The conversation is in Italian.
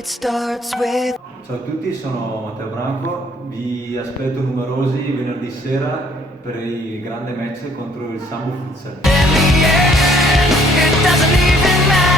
It starts with. Ciao a tutti, sono Matteo Branco, vi aspetto numerosi venerdì sera per il grande match contro il Sambo Futsal. In the end, it doesn't even matter.